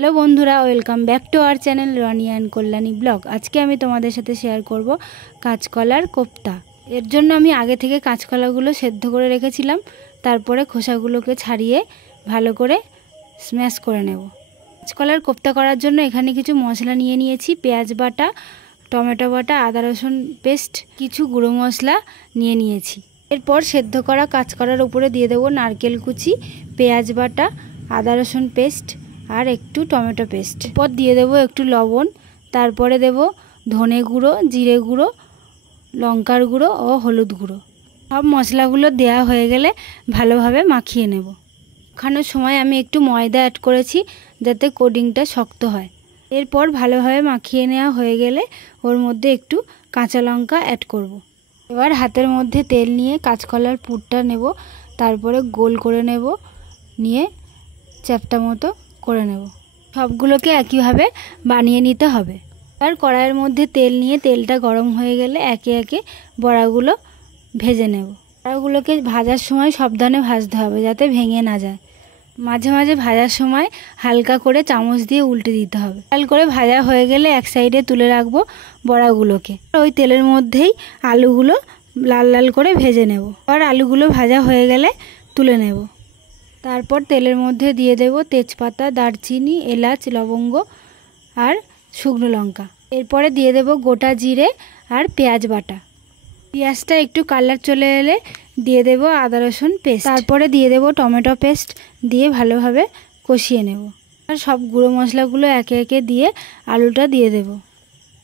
Hello বন্ধুরা, welcome back to our channel Rony and Kalyani blog. আজকে আমি তোমাদের সাথে শেয়ার করব কাঁচকলার কোপ্তা। এর জন্য আমি আগে থেকে কাঁচকলাগুলো সেদ্ধ করে রেখেছিলাম, তারপরে খোসাগুলোকে ছাড়িয়ে ভালো করে স্ম্যাশ করে নেব। কাঁচকলার কোপ্তা করার জন্য এখানে কিছু মশলা নিয়ে নিয়েছি। পেঁয়াজ বাটা, টমেটো বাটা, আদা রসুন পেস্ট, কিছু গুঁড়ো মশলা নিয়ে নিয়েছি। এরপর সেদ্ধ করা কাঁচকলার উপরে দিয়ে দেবো নারকেল কুচি, পেঁয়াজ বাটা, আদা রসুন পেস্ট আর একটু টমেটো পেস্ট। এরপর দিয়ে দেবো একটু লবণ, তারপরে দেব ধনে গুঁড়ো, জিরে গুঁড়ো, লঙ্কার গুঁড়ো ও হলুদ গুঁড়ো। সব মশলাগুলো দেওয়া হয়ে গেলে ভালোভাবে মাখিয়ে নেব। মাখানোর সময় আমি একটু ময়দা অ্যাড করেছি যাতে কোটিংটা শক্ত হয়। এরপর ভালোভাবে মাখিয়ে নেওয়া হয়ে গেলে ওর মধ্যে একটু কাঁচা লঙ্কা অ্যাড করব। এবার হাতের মধ্যে তেল নিয়ে কাঁচকলার পুরটা নেব, তারপরে গোল করে নেব, নিয়ে চ্যাপ্টা মতো করে নেব। সবগুলোকে একইভাবে বানিয়ে নিতে হবে। আর কড়াইয়ের মধ্যে তেল নিয়ে তেলটা গরম হয়ে গেলে একে একে বড়াগুলো ভেজে নেব। বড়াগুলোকে ভাজার সময় সাবধানে ভাজতে হবে যাতে ভেঙে না যায়। মাঝে মাঝে ভাজার সময় হালকা করে চামচ দিয়ে উল্টে দিতে হবে। লাল করে ভাজা হয়ে গেলে এক সাইডে তুলে রাখবো বড়াগুলোকে। ওই তেলের মধ্যেই আলুগুলো লাল লাল করে ভেজে নেব। আর আলুগুলো ভাজা হয়ে গেলে তুলে নেব। তারপর তেলের মধ্যে দিয়ে দেব তেজপাতা, দারচিনি, এলাচ, লবঙ্গ আর শুকনো লঙ্কা। এরপরে দিয়ে দেব গোটা জিরে আর পেঁয়াজ বাটা। পেঁয়াজটা একটু কালার চলে এলে দিয়ে দেব আদা রসুন পেস্ট। তারপরে দিয়ে দেব টমেটো পেস্ট, দিয়ে ভালোভাবে কষিয়ে নেব। আর সব গুঁড়ো মশলাগুলো একে একে দিয়ে আলুটা দিয়ে দেব।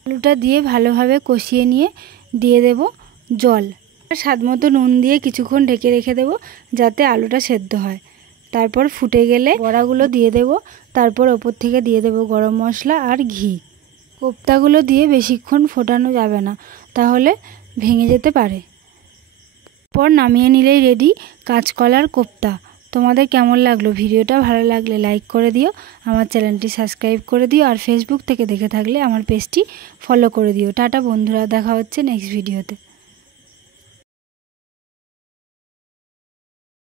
আলুটা দিয়ে ভালোভাবে কষিয়ে নিয়ে দিয়ে দেব জল। স্বাদ মতো নুন দিয়ে কিছুক্ষণ ঢেকে রেখে দেব যাতে আলুটা সেদ্ধ হয়। তারপর ফুটে গেলে বড়াগুলো দিয়ে দেব, তারপর ওপর থেকে দিয়ে দেব গরম মশলা আর ঘি। কোপ্তাগুলো দিয়ে বেশিক্ষণ ফোটানো যাবে না, তাহলে ভেঙে যেতে পারে। পর নামিয়ে নিলেই রেডি কাঁচকলার কোপ্তা। তোমাদের কেমন লাগলো ভিডিওটা? ভালো লাগলে লাইক করে দিও, আমার চ্যানেলটি সাবস্ক্রাইব করে দিও, আর ফেসবুক থেকে দেখে থাকলে আমার পেজটি ফলো করে দিও। টাটা বন্ধুরা, দেখা হচ্ছে নেক্সট ভিডিওতে।